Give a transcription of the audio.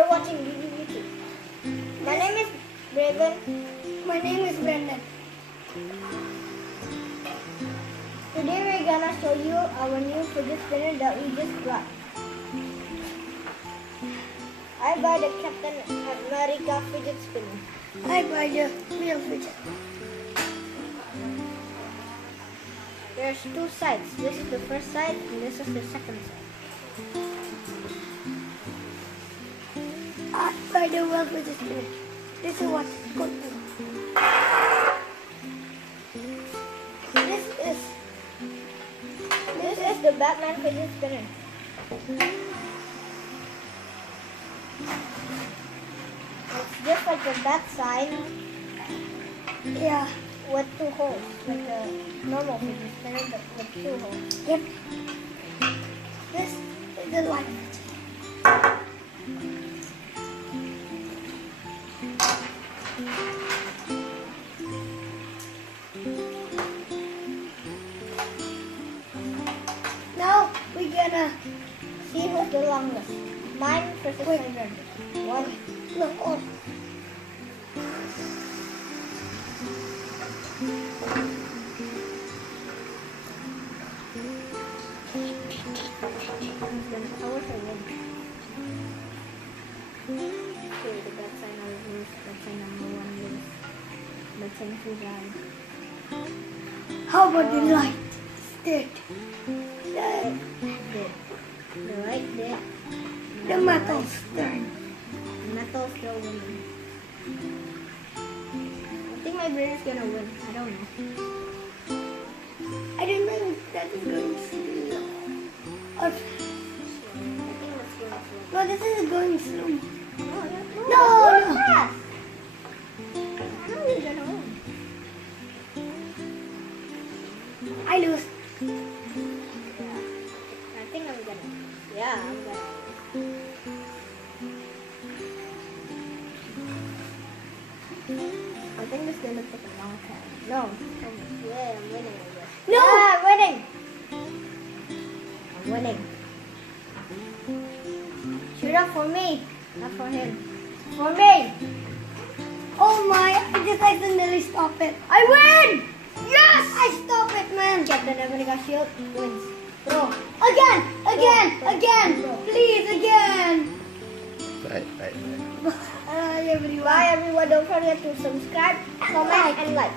You're watching YouTube. My name is Braven. My name is Brendan. Today we're gonna show you our new fidget spinner that we just got. I buy the Captain America fidget spinner. I buy the real fidget. There's two sides. This is the first side and this is the second side. I buy the real fidget spinner. This is what's going on. This is the Batman fidget spinner. It's just like the bat sign Yeah. with two holes, like a normal fidget spinner but with two holes. Yep. This is the light. Now we're gonna See who's the longest. Mine versus my brother. One. look on. Who's gonna cover her win? Okay, the bat sign will lose. Bat sign number one lose. Bat sign two died. How about the light? Stick. Dead. The right dead. The metal's turn. Metal still winning. I think my brother's gonna win. I don't know. I don't know if that is going slow. Or, I think that's going slow. no, this is going slow. No, No. fast. How are you gonna win? I lose. I think I'm gonna. Yeah, I'm gonna. I think it's gonna take a long time. No. Yeah, I'm winning, I guess. No. Yeah, I'm winning. I'm winning. Shoot up for me, not for him. For me. Oh my, I just accidentally stop it. I win. Yes! I stop it, man. Captain America shield wins. Throw. Again, Bro. please, again. Right. Everyone. Bye everyone. Don't forget to subscribe, comment, and like.